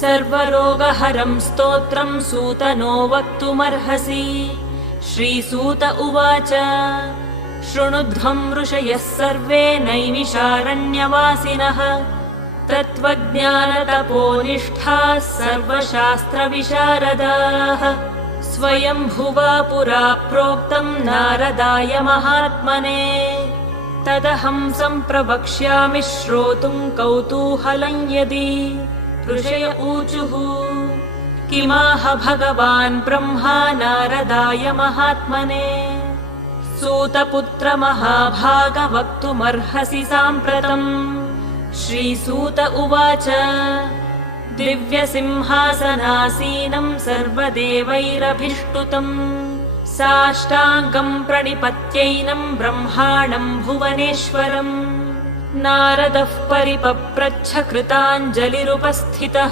सर्वरोगहरं स्तोत्रं सूतनो वक्तुमर्हसि। श्रीसूत उवाच शृणुध्वं ऋषयः सर्वे नैमिषारण्यवासिनः तत्त्वज्ञानतपोनिष्ठाः सर्वशास्त्रविशारदाः। स्वयंभुवा पुरा प्रोक्तं नारदाय महात्मने तदहं सम्प्रवक्ष्यामि श्रोतुं कौतूहलं यदि। ऋषय ऊचुः किमाह भगवान् ब्रह्मा नारदाय महात्मने। सूतपुत्र महाभाग वक्तुमर्हसि साम्प्रतम्। श्रीसूत उवाच दिव्यसिंहासनासीनं सर्वदेवैरभिष्टुतम् साष्टाङ्गं प्रणिपत्यैनं ब्रह्माणं भुवनेश्वरम्। नारदः परिपप्रच्छ कृताञ्जलिरुपस्थितः